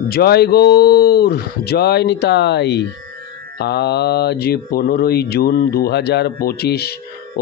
জয় গৌর, জয় নিতাই। আজ 15ই জুন 2025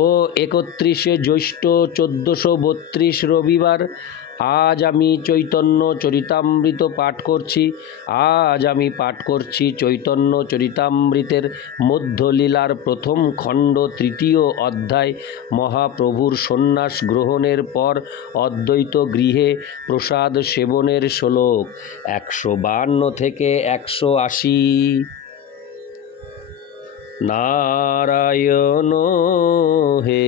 ও 31শে জ্যৈষ্ঠ 1432 রবিবার। আজ আমি চৈতন্য চরিতামৃত পাঠ করছি। পাঠ করছি চৈতন্য চরিতামৃতের মধ্যলীলার প্রথম খণ্ড, তৃতীয় অধ্যায়। মহাপ্রভুর সন্ন্যাস গ্রহণের পর অদ্বৈত গৃহে প্রসাদ সেবনের শ্লোক 152 থেকে 180। নারায়ণ হে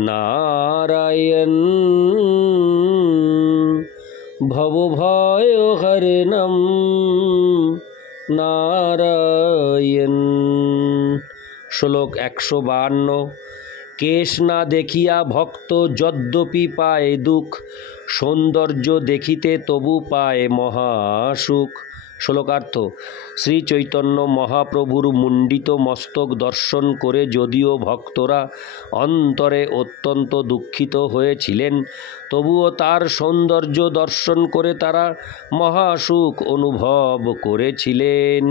নারায়ণ, ভবভয় হরণম নারায়ণ। শ্লোক 152। কেশ না দেখিয়া ভক্ত যদ্যপি পায় দুঃখ, সৌন্দর্য দেখিতে তবু পায় মহাসুখ। শ্লোকার্থ: শ্রী চৈতন্য মহাপ্রভুর মুণ্ডিত মস্তক দর্শন করে যদিও ভক্তরা অন্তরে অত্যন্ত দুঃখিত হয়েছিলেন, তবুও তার সৌন্দর্য দর্শন করে তারা মহাসুখ অনুভব করেছিলেন।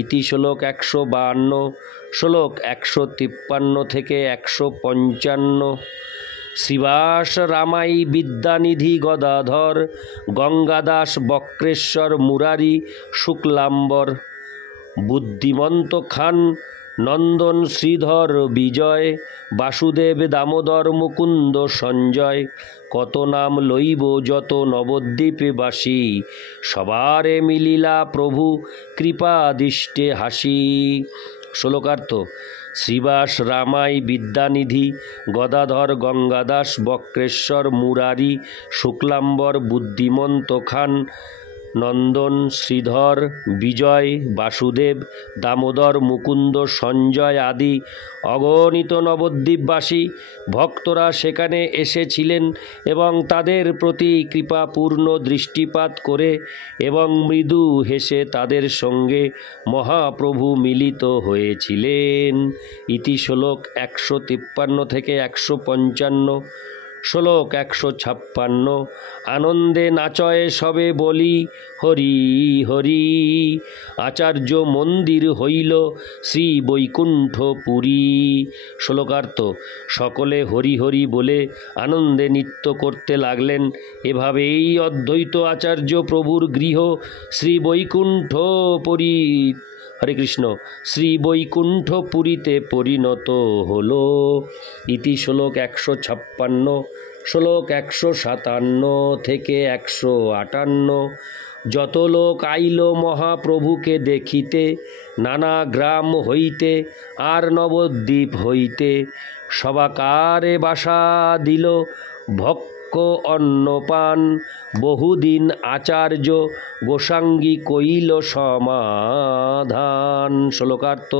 ইতি শ্লোক 152। শ্লোক 153 থেকে 155। শ্রীবাস রামাই বিদ্যানিধি গদাধর, গঙ্গাদাস বক্রেশ্বর মুরারি শুক্লাম্বর, বুদ্ধিমন্ত খান নন্দন শ্রীধর বিজয়, বাসুদেব দামোদর মুকুন্দ সঞ্জয়। কত নাম লইব যত নবদ্বীপবাসী, সবারে মিলিলা প্রভু কৃপাদিষ্টে হাসি। শ্লোকার্থ: শ্রীবাস রামাই বিদ্যানিধি গদাধর গঙ্গাদাস বক্রেশ্বর মুরারি শুক্লাম্বর বুদ্ধিমন্ত খান নন্দন শ্রীধর বিজয় বাসুদেব দামোদর মুকুন্দ সঞ্জয় আদি অগণিত নবদ্বীপবাসী ভক্তরা সেখানে এসেছিলেন এবং তাদের প্রতি কৃপাপূর্ণ দৃষ্টিপাত করে এবং মৃদু হেসে তাদের সঙ্গে মহাপ্রভু মিলিত হয়েছিলেন। ইতি শ্লোক 153 থেকে 155। শ্লোক 156। আনন্দে নাচয়ে সবে বলি হরি হরি, আচার্য মন্দির হইল শ্রী বৈকুণ্ঠপুরী। শ্লোকার্থ: সকলে হরি হরি বলে আনন্দে নৃত্য করতে লাগলেন। এভাবেই অদ্বৈত আচার্য প্রভুর গৃহ শ্রী বৈকুণ্ঠপুরী হরে কৃষ্ণ শ্রী বৈকুণ্ঠপুরীতে পরিণত হল। ইতি শ্লোক 156। শ্লোক 157 থেকে 158। যত লোক আইল মহাপ্রভুকে দেখিতে, নানা গ্রাম হইতে আর নবদ্বীপ হইতে, সবাকারে বাসা দিল ভক্ষ অন্নপান, বহুদিন আচার্য গোসাঙ্গী কইল সমাধান। শ্লোকার্থ: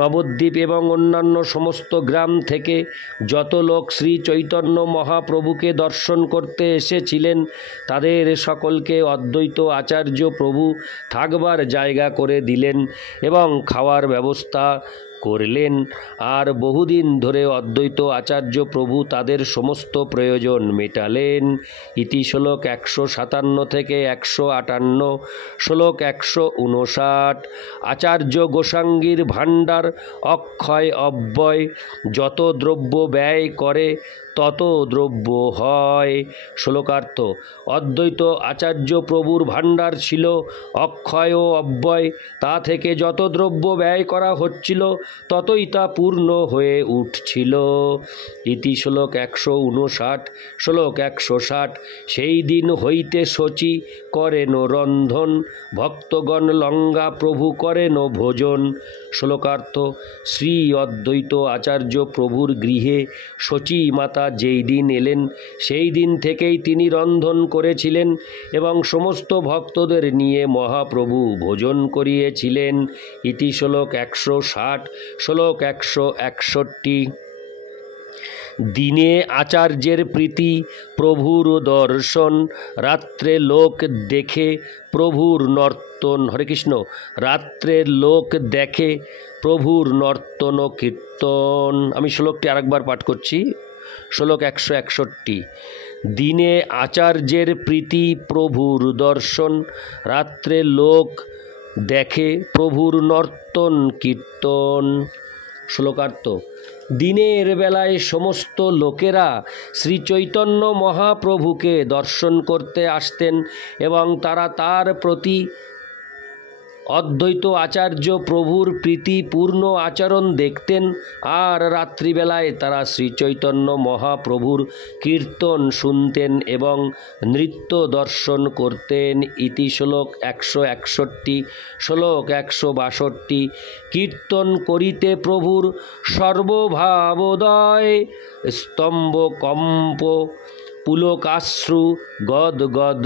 নবদ্বীপ এবং অন্যান্য সমস্ত গ্রাম থেকে যত লোক শ্রী চৈতন্য মহাপ্রভুকে দর্শন করতে এসেছিলেন, তাদের সকলকে অদ্বৈত আচার্য প্রভু থাকবার জায়গা করে দিলেন এবং খাওয়ার ব্যবস্থা করলেন। আর বহুদিন ধরে অদ্বৈত আচার্য প্রভু তাদের সমস্ত প্রয়োজন মেটালেন। ইতি শ্লোক 157 থেকে 158। শ্লোক 159। আচার্য গোসাঙ্গীর ভাণ্ডার অক্ষয় অব্যয়, যত দ্রব্য ব্যয় করে তত দ্রব্য হয়। শ্লোকার্থ: অদ্বৈত আচার্য প্রভুর ভাণ্ডার ছিল অক্ষয় ও অব্যয়। তা থেকে যত দ্রব্য ব্যয় করা হচ্ছিল ততই তা পূর্ণ হয়ে উঠছিল। ইতি শ্লোক 159। শ্লোক 160। সেই দিন হইতে শচী করেন রন্ধন, ভক্তগণ লঙ্গা প্রভু করেন ভোজন। শ্লোকার্থ: শ্রী অদ্বৈত আচার্য প্রভুর গৃহে শচী মাতা যেই দিন এলেন সেই দিন থেকেই তিনি রন্ধন করেছিলেন এবং সমস্ত ভক্তদের নিয়ে মহাপ্রভু ভোজন করিয়েছিলেন। ইতি শ্লোক 160। শ্লোক 161। দিনে আচার্যের প্রীতি প্রভুর দর্শন, রাত্রে লোক দেখে প্রভুর নর্তন। হরে কৃষ্ণ। রাত্রে লোক দেখে প্রভুর নর্তন কীর্তন। আমি শ্লোকটি আরেকবার পাঠ করছি। শ্লোক 161। দিনে আচার্যের প্রীতি প্রভুর দর্শন, রাত্রে লোক দেখে প্রভুর নর্তন কীর্তন। শ্লোকার্থ। দিনের বেলায় সমস্ত লোকেরা শ্রীচৈতন্য মহাপ্রভুকে দর্শন করতে আসতেন এবং তারা তার প্রতি অদ্বৈত আচার্য প্রভুর প্রীতিপূর্ণ আচরণ দেখতেন, আর রাত্রিবেলায় তারা শ্রীচৈতন্য মহাপ্রভুর কীর্তন শুনতেন এবং নৃত্য দর্শন করতেন। ইতি শ্লোক 161। শ্লোক 162। কীর্তন করিতে প্রভুর সর্বভাবোদয়, স্তম্ভ কম্প পুলকাশ্রু গদ গদ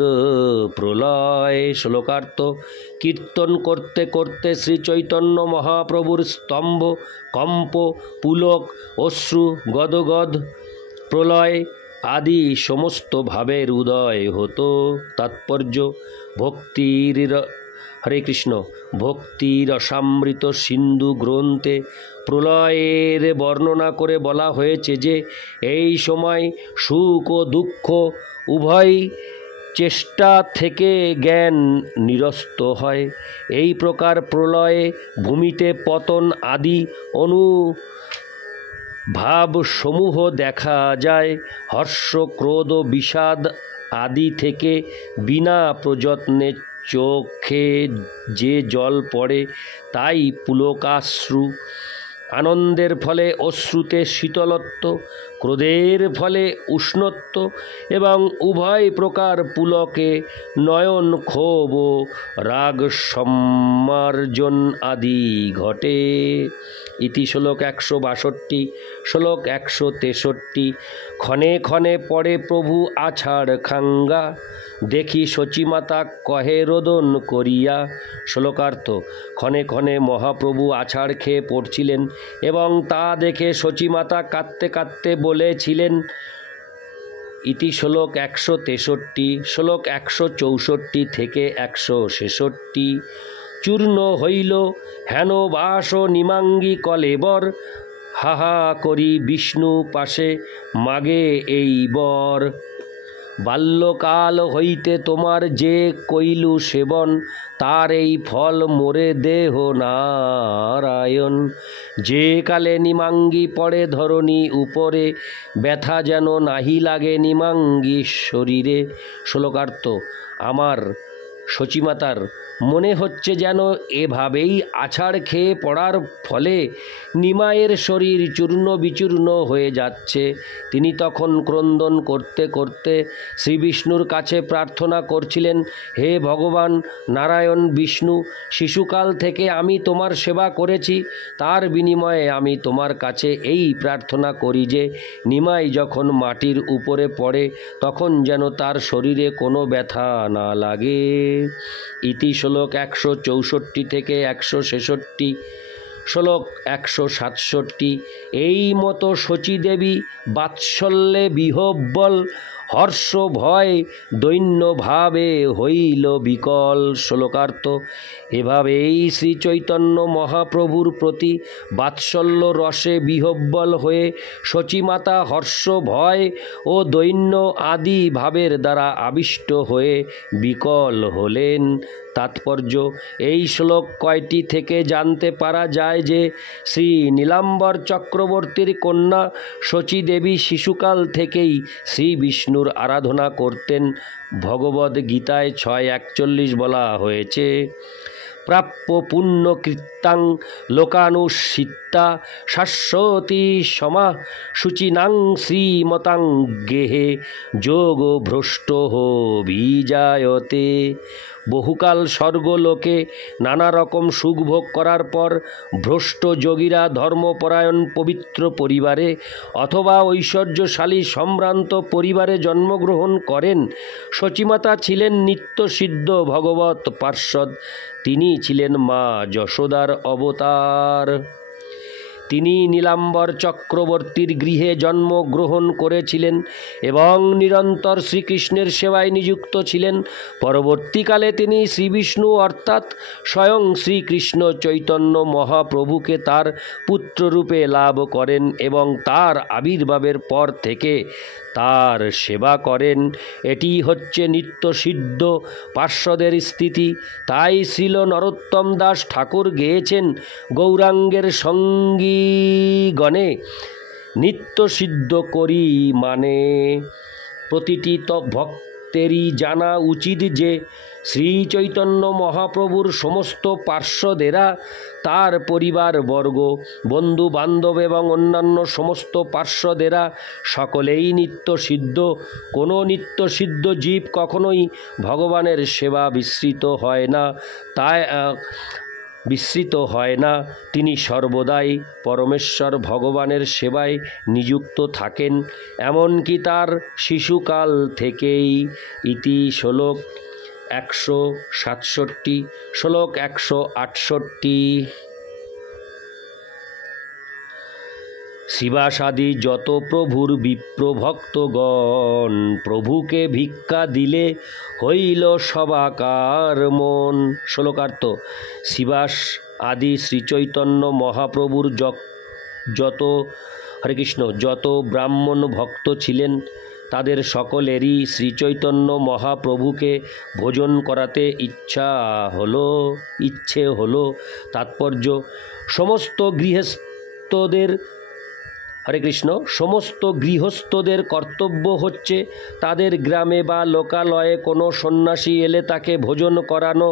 প্রলয়। শ্লোকার্থ। কীর্তন করতে করতে শ্রীচৈতন্য মহাপ্রভুর স্তম্ভ কম্প পুলক অশ্রু গদগদ প্রলয় আদি সমস্ত ভাবের উদয় হতো। তাৎপর্য। ভক্তির হরে কৃষ্ণ। ভক্তির রসামৃত সিন্ধু গ্রন্থে প্রলয়ের বর্ণনা করে বলা হয়েছে যে এই সময় সুখ ও দুঃখ উভয় চেষ্টা থেকে জ্ঞান নিরস্ত হয়। এই প্রকার প্রলয়ে ভূমিতে পতন আদি অনুভাবসমূহ দেখা যায়। হর্ষ ক্রোধ বিষাদ আদি থেকে বিনা প্রযত্নে চোখে যে জল পড়ে তাই পুলকাশ্রু। আনন্দের ফলে অশ্রুতে শীতলত্ব, ক্রোধের ফলে উষ্ণত্ব এবং উভয় প্রকার পুলকে নয়ন ক্ষোভ ও রাগ সম্মার্জন আদি ঘটে। ইতি শ্লোক 162। শ্লোক 163। ক্ষণে ক্ষণে পড়ে প্রভু আছাড় খাঙ্গা, দেখি সচিমাতা কহে রোদন করিয়া। শ্লোকার্থ। ক্ষণে ক্ষণে মহাপ্রভু আছাড় খেয়ে পড়ছিলেন এবং তা দেখে সচিমাতা কাঁদতে কাঁদতে বলেছিলেন। ইতি শ্লোক 163। শ্লোক 164 থেকে 166। চূর্ণ হইল হেন বাস নিমাঙ্গি কলেবর, হাহা করি বিষ্ণু পাশে মাগে এই বর। বাল্যকাল হইতে তোমার যে কইলু সেবন, তার এই ফল মোরে দেহ নারায়ণ। যে কালে নিমাঙ্গি পড়ে ধরণী উপরে, ব্যথা যেন নাহি লাগে নিমাঙ্গি শরীরে। শ্লোকার্থ। আমার সচিমাতার মনে হচ্ছে যেন এভাবেই আছাড় খেয়ে পড়ার ফলে নিমাইয়ের শরীর চূর্ণ বিচূর্ণ হয়ে যাচ্ছে। তিনি তখন ক্রন্দন করতে করতে শ্রীবিষ্ণুর কাছে প্রার্থনা করছিলেন, হে ভগবান নারায়ণ বিষ্ণু, শিশুকাল থেকে আমি তোমার সেবা করেছি, তার বিনিময়ে আমি তোমার কাছে এই প্রার্থনা করি যে নিমাই যখন মাটির উপরে পড়ে তখন যেন তার শরীরে কোনো ব্যথা না লাগে। ইতি শ্লোক 164 থেকে 166। শ্লোক 167। এই মতো শচীদেবী বাৎসল্যে বিহ্বল, হর্ষ ভয় দৈন্যভাবে হইল বিকল। শ্লোকার্থ। এভাবেই শ্রীচৈতন্য মহাপ্রভুর প্রতি বাৎসল্য রসে বিহ্বল হয়ে সচিমাতা হর্ষ ভয় ও দৈন্য আদি ভাবের দ্বারা আবিষ্ট হয়ে বিকল হলেন। তাৎপর্য। এই শ্লোক কয়টি থেকে জানতে পারা যায় যে শ্রী নীলাম্বর চক্রবর্তীর কন্যা শচীদেবী শিশুকাল থেকেই শ্রী বিষ্ণুর আরাধনা করতেন। ভগবদ্ গীতায় 6:41 বলা হয়েছে, প্রাপ্য পুণ্য কৃত্যাং লোকানুসিত্তা শাশ্বতী সমা শুচিনাং শ্রীমতাং গেহে যোগ ভ্রষ্ট বিজায়তে। বহুকাল স্বর্গলোকে নানা রকম সুখভোগ করার পর ভ্রষ্ট যোগীরা ধর্মপরায়ণ পবিত্র পরিবারে অথবা ঐশ্বর্যশালী সম্ভ্রান্ত পরিবারে জন্মগ্রহণ করেন। সচিমাতা ছিলেন নিত্যসিদ্ধ ভগবৎ পার্ষদ, তিনি ছিলেন মা যশোদার অবতার। তিনি নীলাম্বর চক্রবর্তীর গৃহে জন্মগ্রহণ করেছিলেন এবং নিরন্তর শ্রীকৃষ্ণের সেবায় নিযুক্ত ছিলেন। পরবর্তীকালে তিনি শ্রীবিষ্ণু অর্থাৎ স্বয়ং শ্রীকৃষ্ণ চৈতন্য মহাপ্রভুকে তার পুত্ররূপে লাভ করেন এবং তার আবির্ভাবের পর থেকে তার সেবা করেন। এটি হচ্ছে নিত্যসিদ্ধ পার্শ্বদের স্থিতি। তাই শ্রীল নরোত্তম দাস ঠাকুর গেয়েছেন, গৌরাঙ্গের সঙ্গীগণে নিত্যসিদ্ধ করি মানে। প্রতিটি ভক্তেরই জানা উচিত যে শ্রী চৈতন্য মহাপ্রভুর সমস্ত পার্শ্বদেরা, তার পরিবারবর্গ, বন্ধু বান্ধব এবং অন্যান্য সমস্ত পার্শ্বদেরা সকলেই নিত্যসিদ্ধ। কোনো নিত্যসিদ্ধ জীব কখনোই ভগবানের সেবা বিস্মৃত হয় না। তিনি সর্বদাই পরমেশ্বর ভগবানের সেবায় নিযুক্ত থাকেন, এমনকি তার শিশুকাল থেকেই। ইতি শ্লোক 167, শ্লোক 168। শিবাসাদি যত প্রভুর বিপ্রভক্তগণ, প্রভুকে ভিক্ষা দিলে হইল সবাকার মন। শ্লোকার্থ: শিবাস আদি শ্রীচৈতন্য মহাপ্রভুর যত ব্রাহ্মণ ভক্ত ছিলেন, তাদের সকলেরই শ্রীচৈতন্য মহাপ্রভুকে ভোজন করাতে ইচ্ছে হলো। তাৎপর্য: সমস্ত গৃহস্থদের কর্তব্য হচ্ছে তাদের গ্রামে বা লোকালয়ে কোনো সন্ন্যাসী এলে তাকে ভোজন করানো।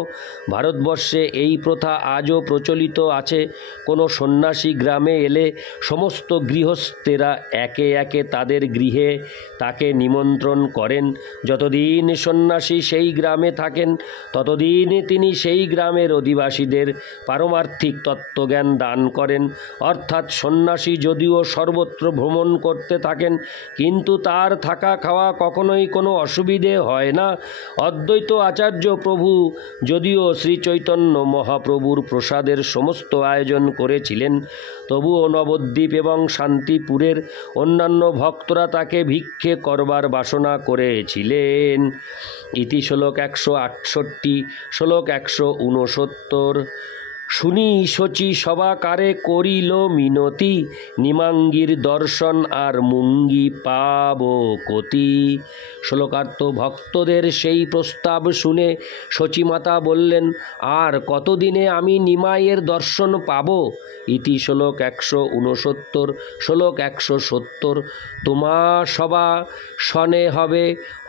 ভারতবর্ষে এই প্রথা আজও প্রচলিত আছে। কোনো সন্ন্যাসী গ্রামে এলে সমস্ত গৃহস্থেরা একে একে তাদের গৃহে তাকে নিমন্ত্রণ করেন। যতদিন সন্ন্যাসী সেই গ্রামে থাকেন ততদিন তিনি সেই গ্রামের অধিবাসীদের পারমার্থিক তত্ত্বজ্ঞান দান করেন। অর্থাৎ সন্ন্যাসী যদিও সর্বত্র ভ্রমণ করতে থাকেন, কিন্তু তার থাকা খাওয়া কখনোই কোনো অসুবিধে হয় না। অদ্বৈত আচার্য প্রভু যদিও শ্রী চৈতন্য মহাপ্রভুর প্রসাদের সমস্ত আয়োজন করেছিলেন, তবুও নবদ্বীপ এবং শান্তিপুরের অন্যান্য ভক্তরা তাকে ভিক্ষে করবার বাসনা করেছিলেন। ইতি শ্লোক 168, শ্লোক 169। শুনি শচী সবাকারে করিল মিনতি, নিমাঙ্গির দর্শন আর মুঙ্গি পাব কতি। শ্লোকার্থ: ভক্তদের সেই প্রস্তাব শুনে শচীমাতা বললেন, আর কতদিনে আমি নিমাইয়ের দর্শন পাব? ইতি শ্লোক 169, শ্লোক 170। তোমা সবা শনে হবে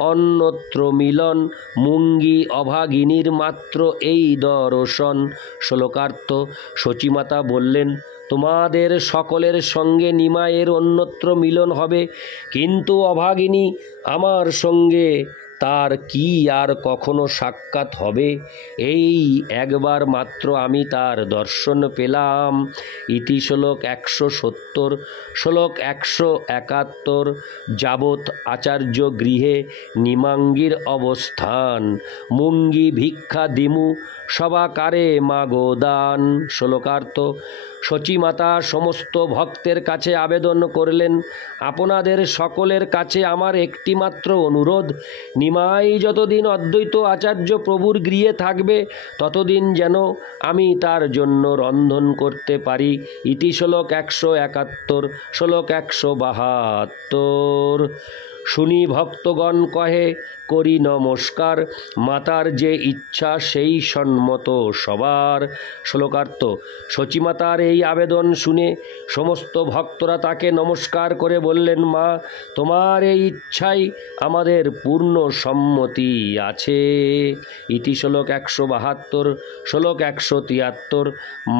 অন্যত্র মিলন, মুঙ্গি অভাগিনীর মাত্র এই দর্শন। শ্লোকার্থ: শচীমাতা বললেন, তোমাদের সকলের সঙ্গে নিমাইয়ের অন্যত্র মিলন হবে, কিন্তু অভাগিনী আমার সঙ্গে তার কি আর কখনো সাক্ষাৎ হবে? এই একবার মাত্র আমি তার দর্শন পেলাম। ইতি শ্লোক 170, শ্লোক 171। যাবৎ আচার্য গৃহে নিমাঙ্গির অবস্থান, মুঙ্গি ভিক্ষা দিমু সবাকারে মাগো দান। শ্লোকার্থ: শচীমাতা সমস্ত ভক্তের কাছে আবেদন করলেন, আপনাদের সকলের কাছে আমার একটিমাত্র অনুরোধ, নিমাই যতদিন অদ্বৈত আচার্য প্রভুর গৃহে থাকবে ততদিন যেন আমি তার জন্য রন্ধন করতে পারি। ইতি শ্লোক 171, শ্লোক 172। শুনি ভক্তগণ কহে করি নমস্কার, মাতার যে ইচ্ছা সেই সন্মত সবার। শ্লোকার্থ: শচীমাতার এই আবেদন শুনে সমস্ত ভক্তরা তাকে নমস্কার করে বললেন, মা, তোমার এই ইচ্ছাই আমাদের পূর্ণ সম্মতি আছে। ইতি শ্লোক 172, শ্লোক 173।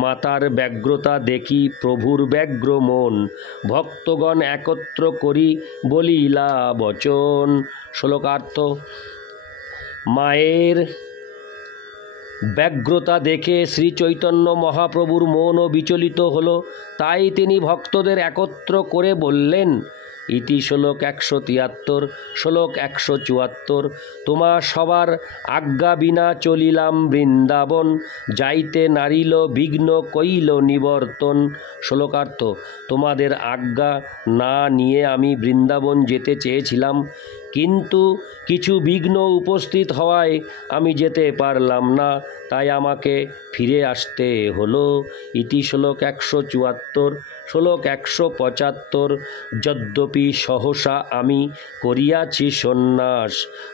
মাতার ব্যগ্রতা দেখি প্রভুর ব্যগ্র মন, ভক্তগণ একত্র করি বলিলা বচন। শ্লোকার্থ: মায়ের ব্যগ্রতা দেখে শ্রী চৈতন্য মহাপ্রভুর মনও বিচলিত হল। তাই তিনি ভক্তদের একত্র করে বললেন, ইতি শ্লোক 173, শ্লোক 174। তোমা সবার আজ্ঞা বিনা চলিলাম বৃন্দাবন, যাইতে নারিল বিঘ্ন কইল নিবর্তন। শ্লোকার্থ: তোমাদের আজ্ঞা না নিয়ে আমি বৃন্দাবন যেতে চেয়েছিলাম, কিন্তু কিছু বিঘ্ন উপস্থিত হওয়ায় আমি যেতে পারলাম না, তাই আমাকে ফিরে আসতে হলো। ইতি শ্লোক 174, শ্লোক 175। যদ্যপি সহসা আমি করিয়াছি সন্ন্যাস,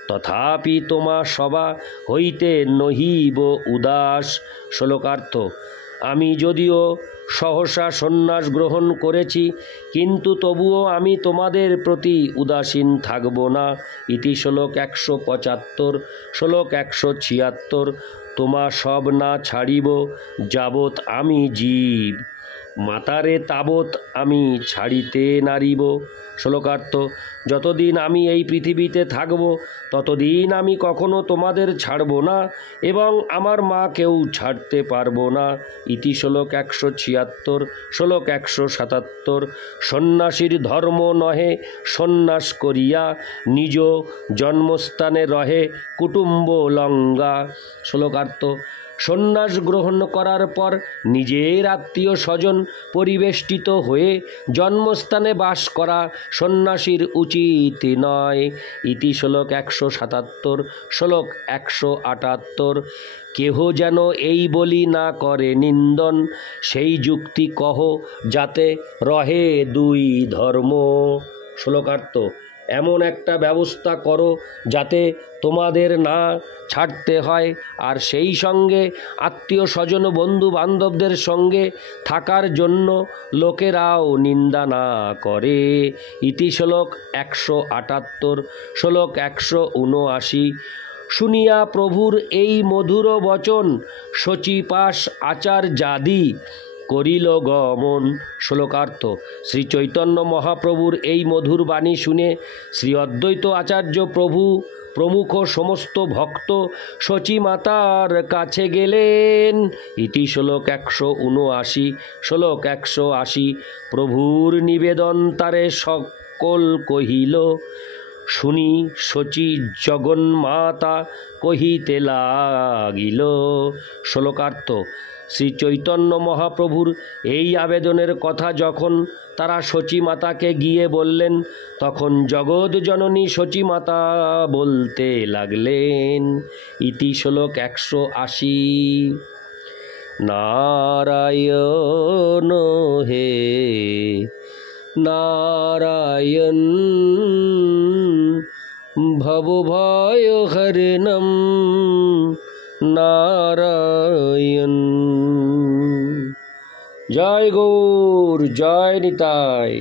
তথাপি তোমা সভা হইতে নহিব উদাস। শ্লোকার্থ: আমি যদিও সহসা সন্ন্যাস গ্রহণ করেছি, কিন্তু তবুও আমি তোমাদের প্রতি উদাসীন থাকব না। ইতি শ্লোক 175, শ্লোক 176। তোমা সব না ছাড়িব যাবৎ আমি জীব, মাতারে তাবৎ আমি ছাড়িতে নারিব। শ্লোকার্থ: যতদিন আমি এই পৃথিবীতে থাকব ততদিন আমি কখনো তোমাদের ছাড়ব না এবং আমার মাকেও ছাড়তে পারবো না। ইতি শ্লোক 176, শ্লোক 177। সন্ন্যাসীর ধর্ম নহে সন্ন্যাস করিয়া, নিজ জন্মস্থানে রহে কুটুম্ব লঙ্গা। শ্লোকার্থ: সন্ন্যাস গ্রহণ করার পর নিজের আত্মীয় স্বজন পরিবেষ্টিত হয়ে জন্মস্থানে বাস করা সন্ন্যাসীর উচিত নয়। ইতি শ্লোক 177, শ্লোক 178। কেহ যেন এই বলি না করে নিন্দন, সেই যুক্তি কহ যাতে রহে দুই ধর্ম। শ্লোকার্থ: এমন একটা ব্যবস্থা করো যাতে তোমাদের না ছাড়তে হয়, আর সেই সঙ্গে আত্মীয় স্বজন বন্ধু বান্ধবদের সঙ্গে থাকার জন্য লোকেরাও নিন্দা না করে। ইতি শ্লোক 178, শ্লোক 179। শুনিয়া প্রভুর এই মধুর বচন, শচীপাশ আচার্যাদি করিল গমন। শ্লোকার্থ: শ্রী চৈতন্য মহাপ্রভুর এই মধুর বাণী শুনে শ্রী অদ্বৈত আচার্য প্রভু প্রমুখ সমস্ত ভক্ত শচীমাতার কাছে গেলেন। ইতি শ্লোক 179, শ্লোক 180। প্রভুর নিবেদন তারে সকল কহিল, শুনি শচী জগন্মাতা কহিতে লাগিল। শ্লোকার্থ: শ্রী চৈতন্য মহাপ্রভুর এই আবেদনের কথা যখন তারা শচীমাতাকে গিয়ে বললেন, তখন জগৎ জননী শচীমাতা বলতে লাগলেন। ইতি শ্লোক 180। নারায়ণ হে নারায়ণ, ভবভয় হরিণম নারায়ণ। জয় গৌর, জয় নিতাই।